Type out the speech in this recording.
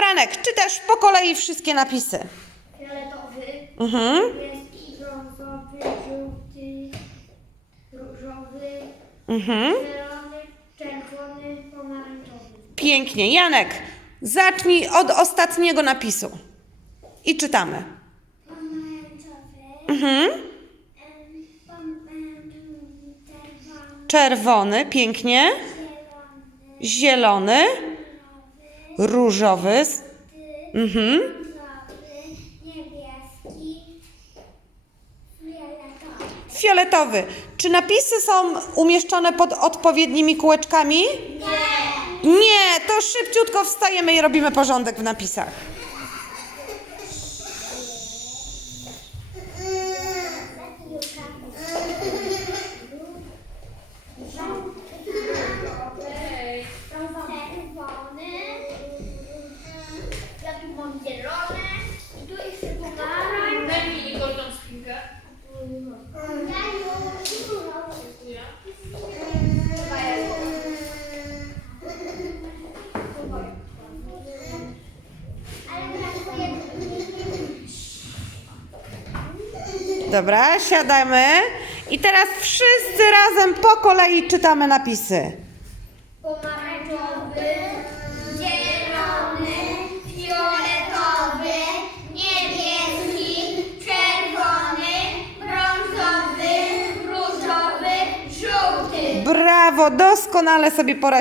Franek, czytasz po kolei wszystkie napisy. Fioletowy, Mhm. niebieski, brązowy, żółty, różowy, Mhm. zielony, czerwony, pomarańczowy. Pięknie. Janek, zacznij od ostatniego napisu. I czytamy. Pomarańczowy, Mhm. czerwony, Czerwony, pięknie. zielony, Zielony, różowy. Mhm. niebieski, fioletowy. Fioletowy. Czy napisy są umieszczone pod odpowiednimi kółeczkami? Nie. Nie, to szybciutko wstajemy i robimy porządek w napisach. Dobra, siadamy. I teraz wszyscy razem po kolei czytamy napisy. pomarańczowy, zielony, fioletowy, niebieski, czerwony, brązowy, różowy, żółty. Brawo, doskonale sobie poradziłeś.